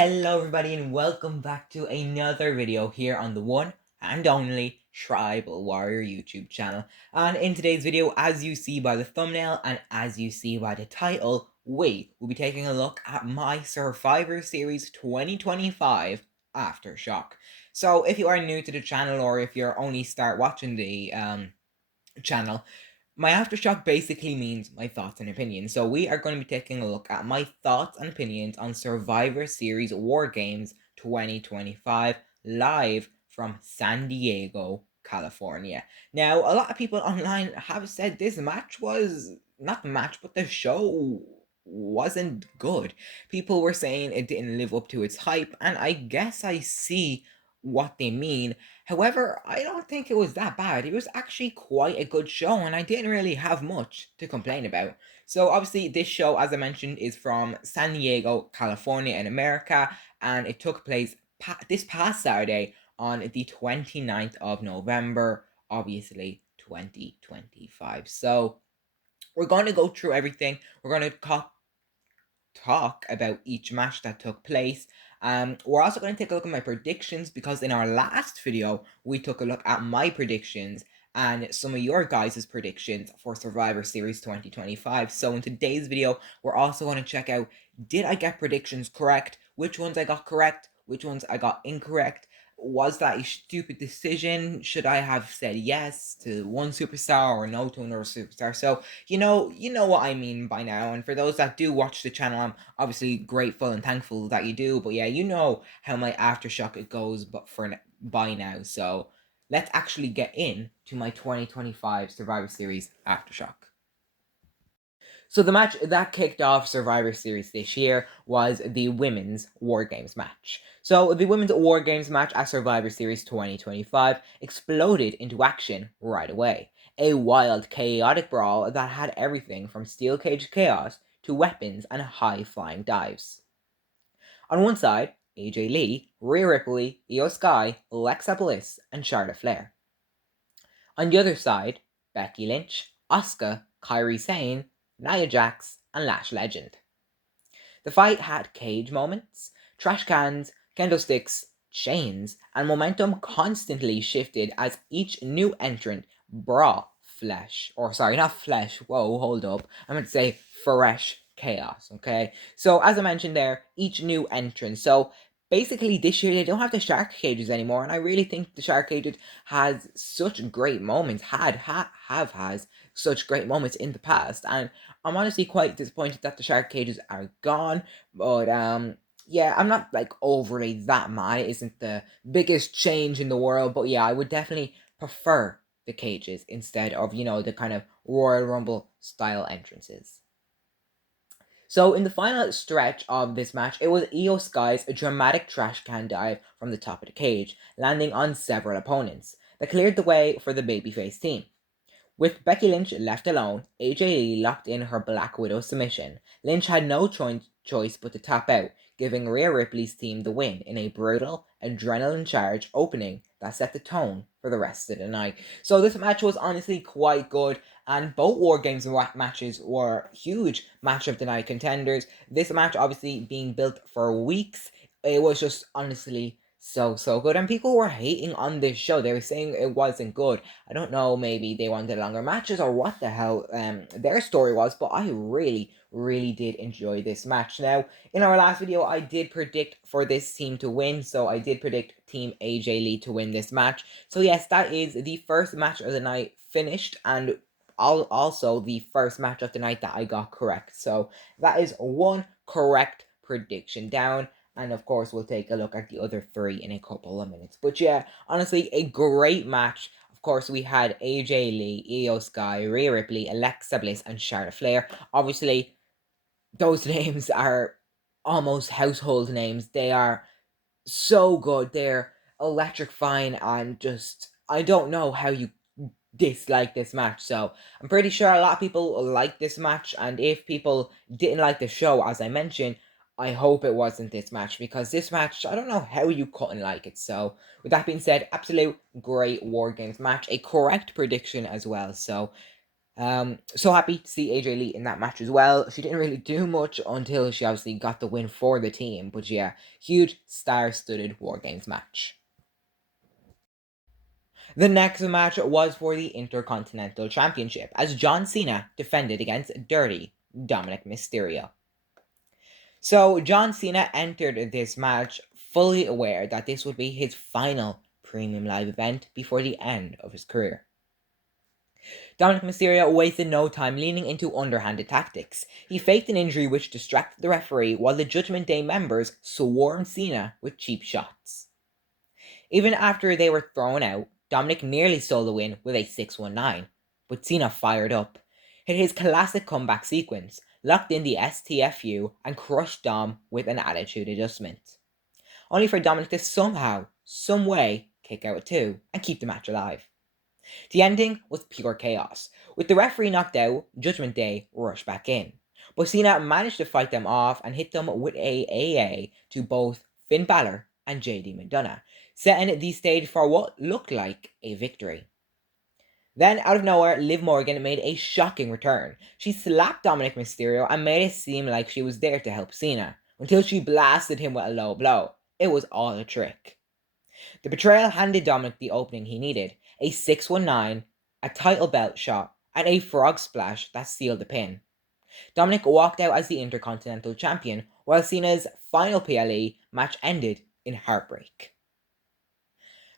Hello everybody and welcome back to another video here on the one and only Tribal Warrior YouTube channel. And in today's video, as you see by the thumbnail and as you see by the title, we will be taking a look at my Survivor Series 2025 Aftershock. So if you are new to the channel or if you're only start watching the channel, my Aftershock basically means my thoughts and opinions. So we are going to be taking a look at my thoughts and opinions on Survivor Series War Games 2025 live from San Diego, California. Now, a lot of people online have said this match was not the match, but the show wasn't good. People were saying it didn't live up to its hype, and I guess I see what they mean. However, I don't think it was that bad. It was actually quite a good show, and I didn't really have much to complain about. So, obviously, this show, as I mentioned, is from San Diego, California, in America, and it took place this past Saturday on the 29th of November, obviously, 2025. So, we're going to go through everything. We're going to talk about each match that took place. We're also going to take a look at my predictions because in our last video, we took a look at my predictions and some of your guys' predictions for Survivor Series 2025. So in today's video, we're also going to check out, did I get predictions correct? Which ones I got correct? Which ones I got incorrect? Was that a stupid decision? Should I have said yes to one superstar or no to another superstar? So you know what I mean by now. And for those that do watch the channel, I'm obviously grateful and thankful that you do. But yeah, you know how my aftershock it goes, but by now. So let's actually get in to my 2025 Survivor Series aftershock. So the match that kicked off Survivor Series this year was the Women's War Games match. So the Women's War Games match at Survivor Series 2025 exploded into action right away. A wild, chaotic brawl that had everything from steel cage chaos to weapons and high-flying dives. On one side, AJ Lee, Rhea Ripley, Io Sky, Alexa Bliss, and Charlotte Flair. On the other side, Becky Lynch, Asuka, Kairi Sane, Nia Jax, and Lash Legend. The fight had cage moments, trash cans, kendo sticks, chains, and momentum constantly shifted as each new entrant brought not flesh, whoa, hold up, I meant to say fresh chaos, okay? So, as I mentioned there, each new entrant, so basically this year they don't have the shark cages anymore, and I really think the shark cages has such great moments, has such great moments in the past, and I'm honestly quite disappointed that the shark cages are gone, but yeah, I'm not like overly that mad. It isn't the biggest change in the world, but yeah, I would definitely prefer the cages instead of, the kind of Royal Rumble style entrances. So in the final stretch of this match, it was Io Sky's dramatic trash can dive from the top of the cage, landing on several opponents, that cleared the way for the babyface team. With Becky Lynch left alone, AJ Lee locked in her Black Widow submission. Lynch had no choice but to tap out, giving Rhea Ripley's team the win in a brutal, adrenaline-charged opening that set the tone for the rest of the night. So this match was honestly quite good, and both War Games matches were huge match of the night contenders. This match obviously being built for weeks, it was just honestly so good, and people were hating on this show. They were saying it wasn't good. I don't know, maybe they wanted longer matches or what the hell their story was, but I really did enjoy this match. Now, in our last video, I did predict for this team to win, so I did predict Team AJ Lee to win this match. So yes, that is the first match of the night finished, and also the first match of the night that I got correct. So that is one correct prediction down. And of course, we'll take a look at the other three in a couple of minutes. But yeah, honestly, a great match. Of course, we had AJ Lee, Io Sky, Rhea Ripley, Alexa Bliss, and Charlotte Flair. Obviously, those names are almost household names. They are so good. They're electrifying, and just, I don't know how you dislike this match. So I'm pretty sure a lot of people like this match, and if people didn't like the show, as I mentioned, I hope it wasn't this match, because this match, I don't know how you couldn't like it. So with that being said, absolute great War Games match, a correct prediction as well. So So happy to see AJ Lee in that match as well. She didn't really do much until she obviously got the win for the team. But yeah, huge star-studded War Games match. The next match was for the Intercontinental Championship, as John Cena defended against Dirty Dominic Mysterio. So John Cena entered this match fully aware that this would be his final premium live event before the end of his career. Dominic Mysterio wasted no time leaning into underhanded tactics. He faked an injury which distracted the referee while the Judgment Day members swarmed Cena with cheap shots. Even after they were thrown out, Dominic nearly stole the win with a 619, but Cena fired up, hit his classic comeback sequence, locked in the STFU, and crushed Dom with an attitude adjustment. Only for Dominic to somehow, some way, kick out at 2 and keep the match alive. The ending was pure chaos. With the referee knocked out, Judgment Day rushed back in. But Cena managed to fight them off and hit them with a AA to both Finn Balor and JD McDonough, setting the stage for what looked like a victory. Then, out of nowhere, Liv Morgan made a shocking return. She slapped Dominic Mysterio and made it seem like she was there to help Cena, until she blasted him with a low blow. It was all a trick. The betrayal handed Dominic the opening he needed, a 619, a title belt shot, and a frog splash that sealed the pin. Dominic walked out as the Intercontinental Champion, while Cena's final PLE match ended in heartbreak.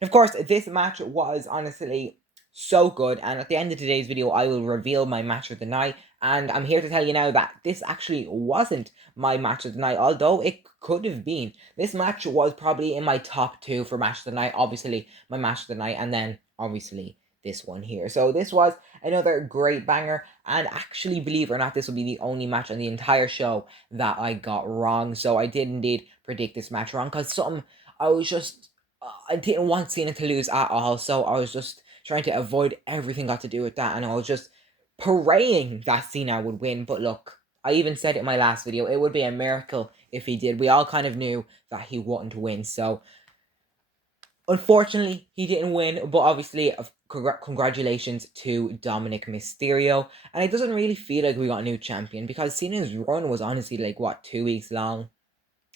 Of course, this match was honestly so good, and at the end of today's video I will reveal my match of the night, and I'm here to tell you now that this actually wasn't my match of the night, although it could have been. This match was probably in my top 2 for match of the night, obviously my match of the night, and then obviously this one here. So this was another great banger, and actually, believe it or not, this will be the only match on the entire show that I got wrong. So I did indeed predict this match wrong, because I didn't want Cena to lose at all, so I was just trying to avoid everything got to do with that, and I was just praying that Cena would win. But look, I even said it in my last video, it would be a miracle if he did. We all kind of knew that he wouldn't win, so unfortunately he didn't win. But obviously, congratulations to Dominic Mysterio, and it doesn't really feel like we got a new champion, because Cena's run was honestly like, what, 2 weeks long?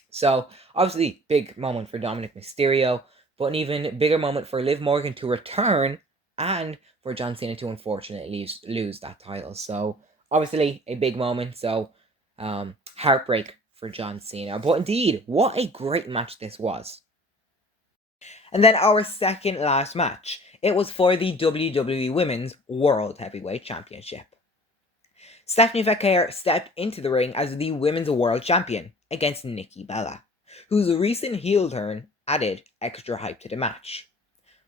So, obviously, big moment for Dominic Mysterio, but an even bigger moment for Liv Morgan to return, and for John Cena to unfortunately lose that title. So, obviously, a big moment. So, heartbreak for John Cena. But indeed, what a great match this was. And then our second last match. It was for the WWE Women's World Heavyweight Championship. Stephanie Vaquer stepped into the ring as the Women's World Champion against Nikki Bella, whose recent heel turn added extra hype to the match.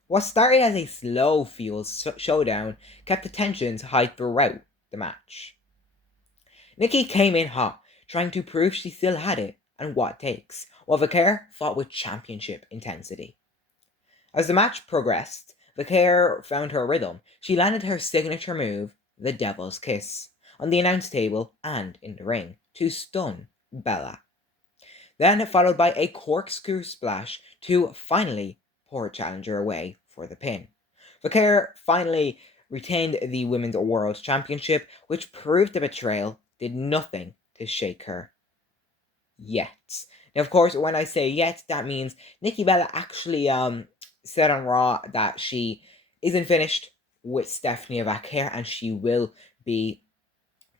What started as a slow fuel showdown kept the tensions high throughout the match. Nikki came in hot, trying to prove she still had it and what it takes, while Vaquer fought with championship intensity. As the match progressed, Vaquer found her rhythm. She landed her signature move, the Devil's Kiss, on the announce table and in the ring to stun Bella. Then followed by a corkscrew splash to finally pour her challenger away for the pin. Vaquer finally retained the Women's World Championship, which proved the betrayal did nothing to shake her yet. Now, of course, when I say yet, that means Nikki Bella actually said on Raw that she isn't finished with Stephanie Vaquer and she will be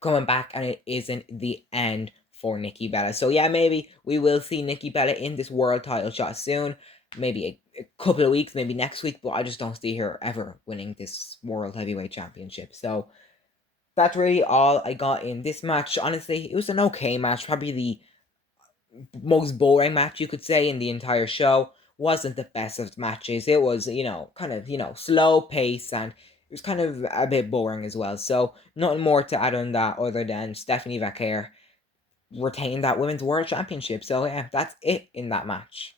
coming back, and it isn't the end for Nikki Bella. So yeah, maybe we will see Nikki Bella in this world title shot soon. Maybe a couple of weeks, maybe next week, but I just don't see her ever winning this World Heavyweight Championship. So that's really all I got in this match. Honestly, it was an okay match. Probably the most boring match you could say in the entire show. Wasn't the best of matches. It was, kind of, slow pace, and it was kind of a bit boring as well. So nothing more to add on that other than Stephanie Vaquer retained that Women's World Championship. So yeah, that's it in that match.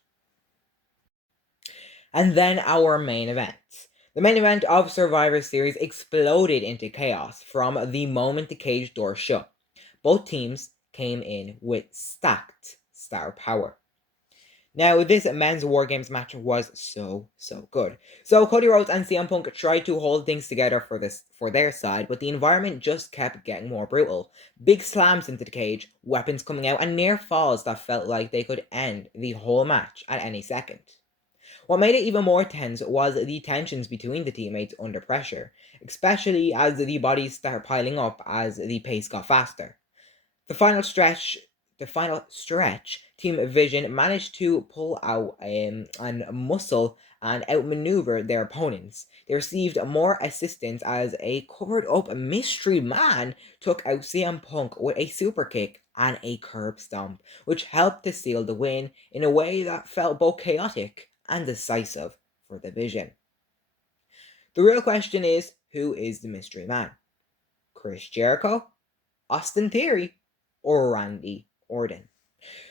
And then our main event. The main event of Survivor Series exploded into chaos from the moment the cage door shut. Both teams came in with stacked star power. Now, this men's War Games match was so good. So Cody Rhodes and CM Punk tried to hold things together for their side, but the environment just kept getting more brutal. Big slams into the cage, weapons coming out, and near falls that felt like they could end the whole match at any second. What made it even more tense was the tensions between the teammates under pressure, especially as the bodies started piling up as the pace got faster. The final stretch, Team Vision managed to pull out and muscle and outmaneuver their opponents. They received more assistance as a covered up mystery man took out CM Punk with a super kick and a curb stomp, which helped to seal the win in a way that felt both chaotic and decisive for the Vision. The real question is, who is the mystery man? Chris Jericho, Austin Theory, or Randy Orton?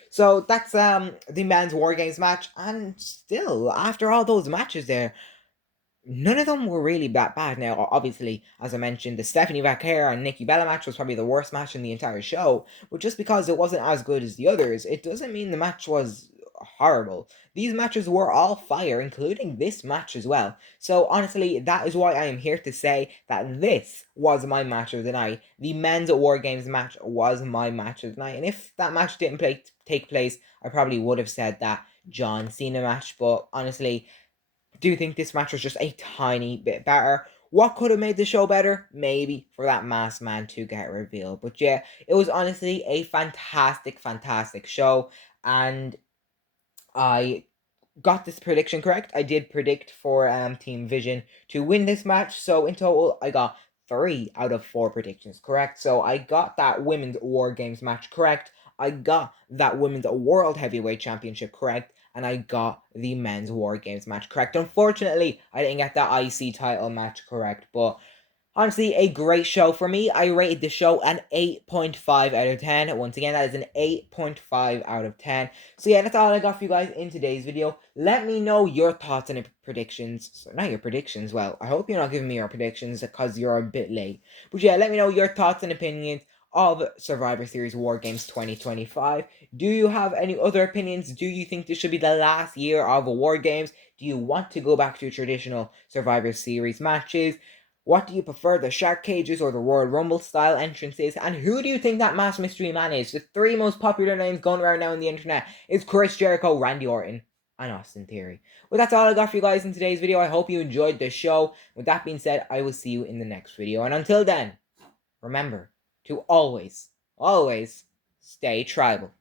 So that's the men's War Games match, and still, after all those matches there, none of them were really that bad. Now, obviously, as I mentioned, the Stephaine Vaquer and Nikki Bella match was probably the worst match in the entire show, but just because it wasn't as good as the others, it doesn't mean the match was horrible. These matches were all fire, including this match as well. So honestly, that is why I am here to say that this was my match of the night. The men's War Games match was my match of the night, and if that match didn't take place, I probably would have said that John Cena match, but honestly, do think this match was just a tiny bit better. What could have made the show better? Maybe for that masked man to get revealed. But yeah, it was honestly a fantastic show. And I got this prediction correct. I did predict for Team Vision to win this match. So in total, I got 3 out of 4 predictions correct. So I got that Women's War Games match correct. I got that Women's World Heavyweight Championship correct. And I got the Men's War Games match correct. Unfortunately, I didn't get that IC title match correct. But honestly, a great show for me. I rated the show an 8.5 out of 10. Once again, that is an 8.5 out of 10. So yeah, that's all I got for you guys in today's video. Let me know your thoughts and predictions. So not your predictions, well, I hope you're not giving me your predictions because you're a bit late. But yeah, let me know your thoughts and opinions of Survivor Series War Games 2025. Do you have any other opinions? Do you think this should be the last year of War Games? Do you want to go back to traditional Survivor Series matches? What do you prefer, the shark cages or the Royal Rumble style entrances? And who do you think that masked mystery man is? The 3 most popular names going around now on the internet is Chris Jericho, Randy Orton, and Austin Theory. Well, that's all I got for you guys in today's video. I hope you enjoyed the show. With that being said, I will see you in the next video. And until then, remember to always stay tribal.